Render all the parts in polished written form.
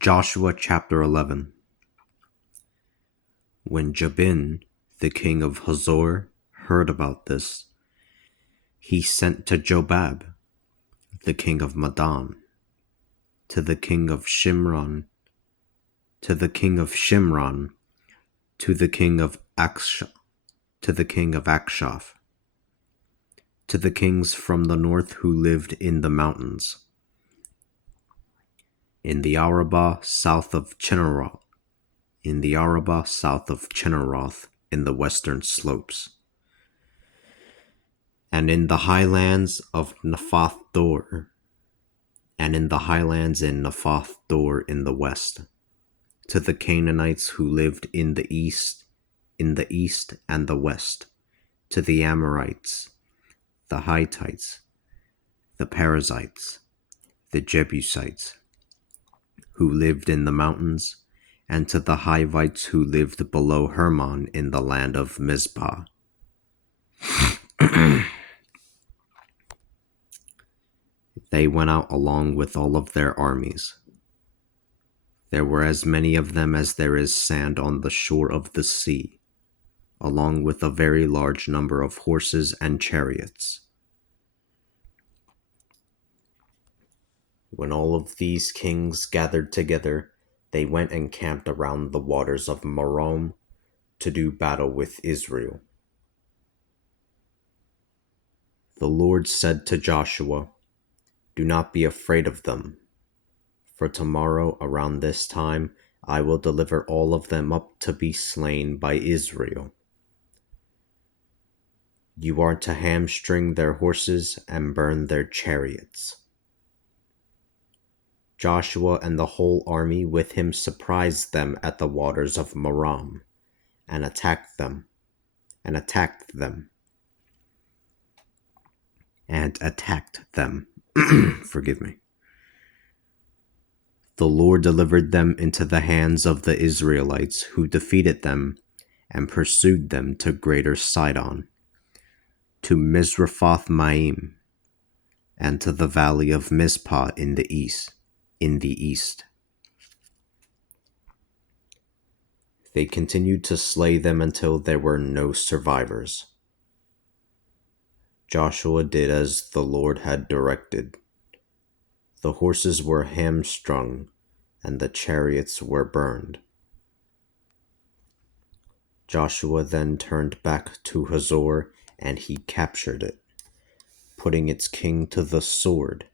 Joshua chapter 11. When Jabin, the king of Hazor, heard about this, he sent to Jobab, the king of Madon, to the king of Shimron, to the king of Shimron, to the king of Akshaph, to the king of Akshaph, to the kings from the north who lived in the mountains, in the Arabah south of Chinneroth, in the western slopes, and in the highlands of Naphath Dor, and in the highlands in Naphath Dor in the west, to the Canaanites who lived in the east and the west, to the Amorites, the Hittites, the Perizzites, the Jebusites, who lived in the mountains, and to the Hivites who lived below Hermon in the land of Mizpah. They went out along with all of their armies. There were as many of them as there is sand on the shore of the sea, along with a very large number of horses and chariots. When all of these kings gathered together, they went and camped around the waters of Merom to do battle with Israel. The Lord said to Joshua, "Do not be afraid of them, for tomorrow around this time I will deliver all of them up to be slain by Israel. You are to hamstring their horses and burn their chariots." Joshua and the whole army with him surprised them at the waters of Merom, and attacked them. Forgive me. The Lord delivered them into the hands of the Israelites, who defeated them and pursued them to Greater Sidon, to Misrephoth Maim, and to the valley of Mizpah in the east. They continued to slay them until there were no survivors. Joshua did as the Lord had directed. The horses were hamstrung, and the chariots were burned. Joshua then turned back to Hazor, and he captured it, putting its king to the sword.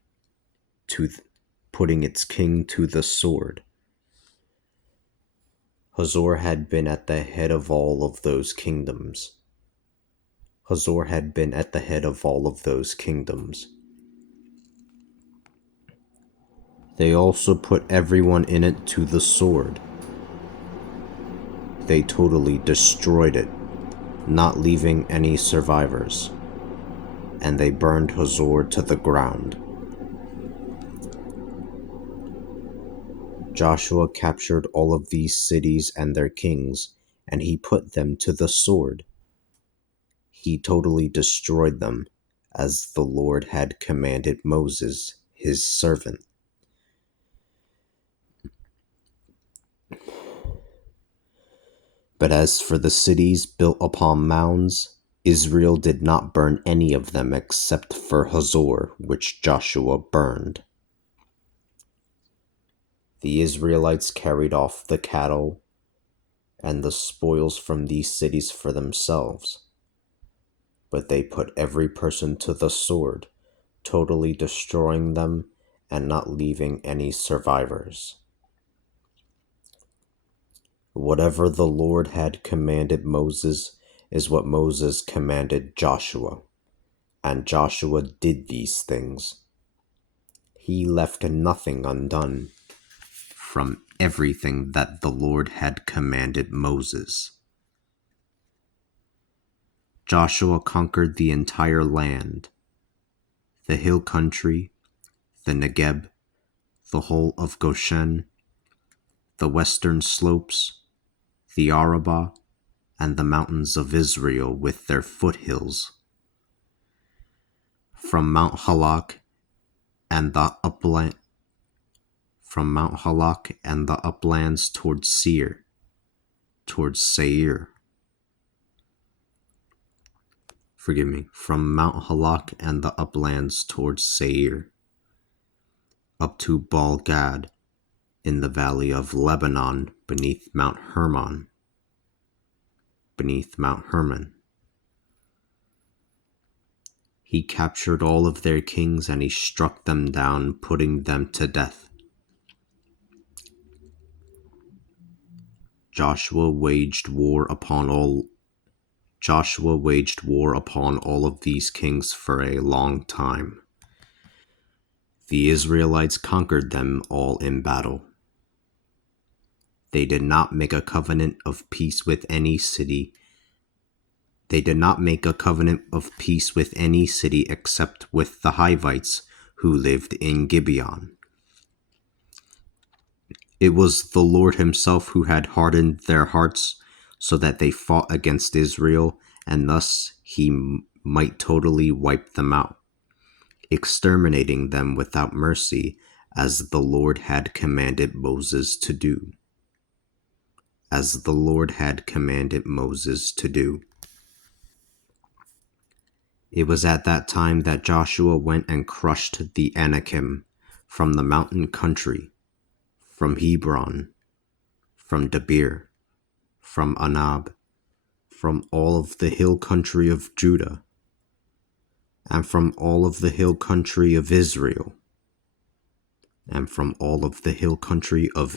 Hazor had been at the head of all of those kingdoms. They also put everyone in it to the sword. They totally destroyed it, not leaving any survivors, and they burned Hazor to the ground. Joshua captured all of these cities and their kings, and he put them to the sword. He totally destroyed them, as the Lord had commanded Moses, his servant. But as for the cities built upon mounds, Israel did not burn any of them except for Hazor, which Joshua burned. The Israelites carried off the cattle and the spoils from these cities for themselves, but they put every person to the sword, totally destroying them and not leaving any survivors. Whatever the Lord had commanded Moses is what Moses commanded Joshua, and Joshua did these things. He left nothing undone from everything that the Lord had commanded Moses. Joshua conquered the entire land, the hill country, the Negeb, the whole of Goshen, the western slopes, the Arabah, and the mountains of Israel with their foothills. From Mount Halak and the from Mount Halak and the uplands towards Seir. From Mount Halak and the uplands towards Seir, up to Baal Gad, in the valley of Lebanon, beneath Mount Hermon. He captured all of their kings, and he struck them down, putting them to death. Joshua waged war upon all of these kings for a long time. The Israelites conquered them all in battle. They did not make a covenant of peace with any city. Except with the Hivites who lived in Gibeon. It was the Lord himself who had hardened their hearts so that they fought against Israel, and thus he might totally wipe them out, exterminating them without mercy, as the Lord had commanded Moses to do. It was at that time that Joshua went and crushed the Anakim from the mountain country, from Hebron, from Debir, from Anab, from all of the hill country of Judah, and from all of the hill country of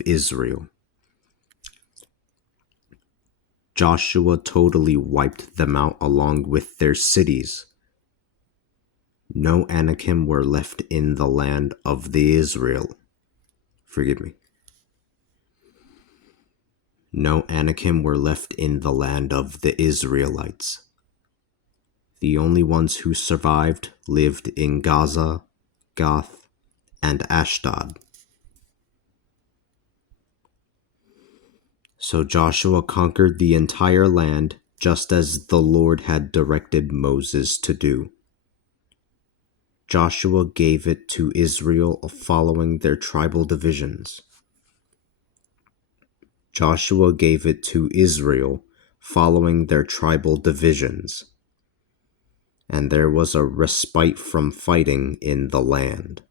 Israel, Joshua totally wiped them out along with their cities. No Anakim were left in the land of the Israelites. The only ones who survived lived in Gaza, Gath, and Ashdod. So Joshua conquered the entire land, just as the Lord had directed Moses to do. Joshua gave it to Israel following their tribal divisions. And there was a respite from fighting in the land.